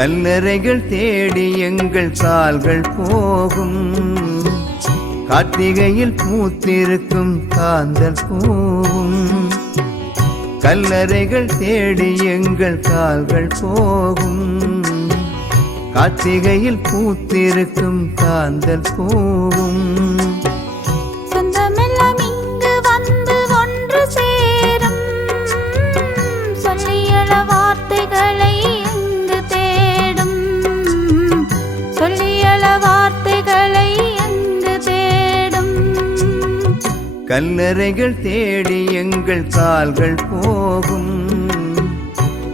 கல்லறைகள் தேடி எங்கள் கால்கள் போகும். கார்த்திகையில் பூத்திருக்கும் காந்தல் போகும் கல்லறைகள் தேடி எங்கள் கால்கள் போகும். கார்த்திகையில் பூத்திருக்கும் காந்தல் போகும் கல்லறைகள் தேடி எங்கள் கால்கள் போகும்.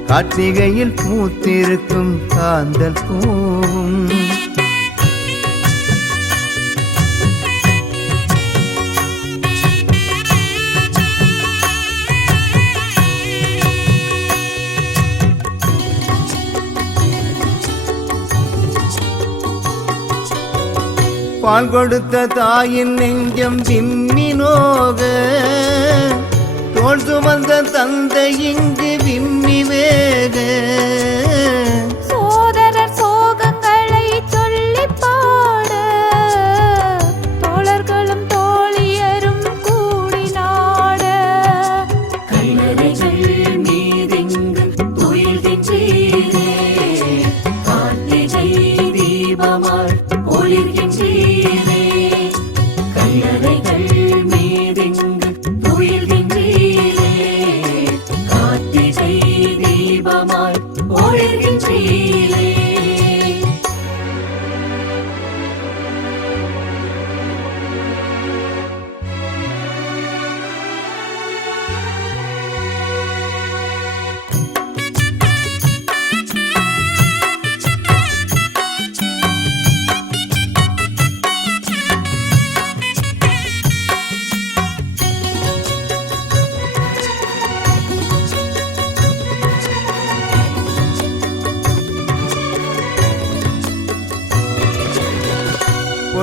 கார்த்திகையில் பூத்திருக்கும் காந்தல் போகும் பால் கொடுத்த தாயின் நெஞ்சம் விம்மி தோல் சுமந்த தந்தை இங்கு விம்மி வேக.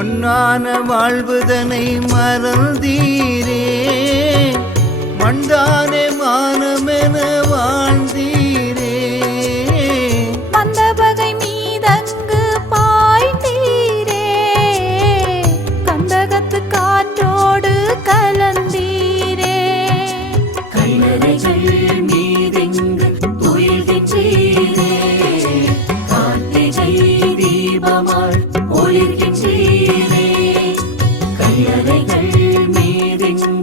பொன்னான வாழ்வுதனை மறந்தீரே. மண்டா Ding.